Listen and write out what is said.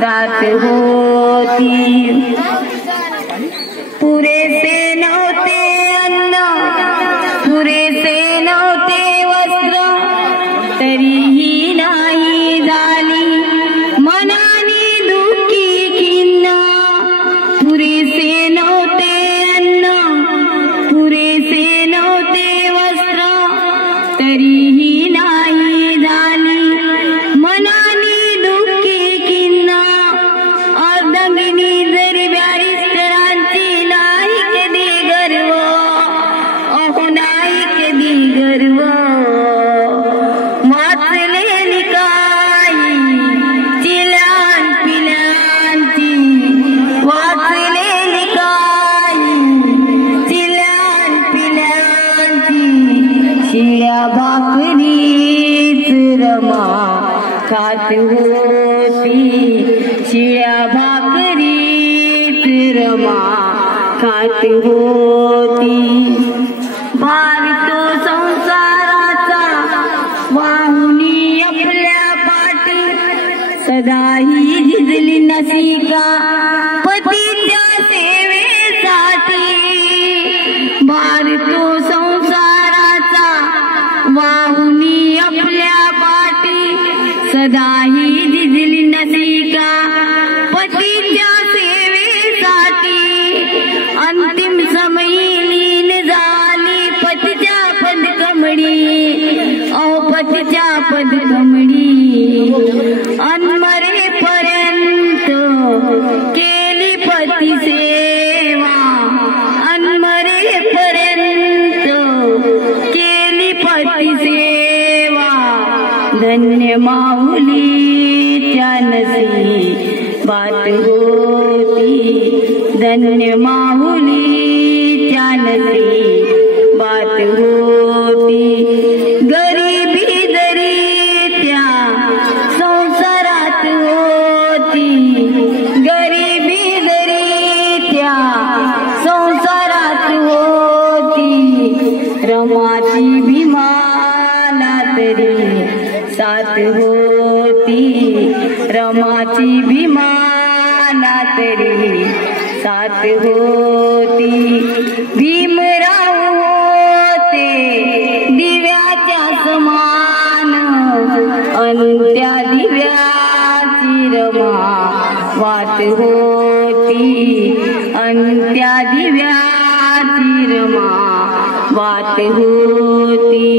रात होती. पुरेसे नव्हते अन्न, पुरेसे नव्हते वस्त्र, तरीही नाही झाली मनाने दुःखी खिन्न. पुरेसे नव्हते अन्न, पुरेसे नव्हते वस्त्र, तरीही नाही झाली मनाने दुःखी खिन्न. अर्धांगिनी जरी बॅरिस्टरांची नाही कधी गर्व, अहो नाही कधी गर्व. वाचलेली काही चिलान पिलांची, वाचलेली काही चिलान पिलांची. शिळ्या भाकरीच रमा खात होती, शिळ्या भाकरीच रमा खात होती. भारत संसाराचा वाहुनी आपल्या पाठी, सदाही झिजली नसिका पतीच्या सेवेसाठी. भारत संसाराचा वाहुनी आपल्या पाठी, सदाही झिजली नसिका पतीच्या सेवेसाठी. अंतिम समयी लीन झाली पतीच्या पदकमळी, अहो पतीच्या पदकमळी. अनमरेपर्यंत केली पती सेवा, अनमरेपर्यंत केली पती सेवा. धन्य माऊलीच्या नशिबात होती, धन्य माऊलीच्या नशिबात होती. गरिबी जरी त्या संसारात होती, गरिबी जरी त्या संसारात होती. रमाची भीमाला तरी साथ होती, रमाची भीमाला तरी साथ होती. भीमराव होते दिव्याच्या समान, अन त्या दिव्याची रमा वात होती, अन त्या दिव्याची रमा वात होती.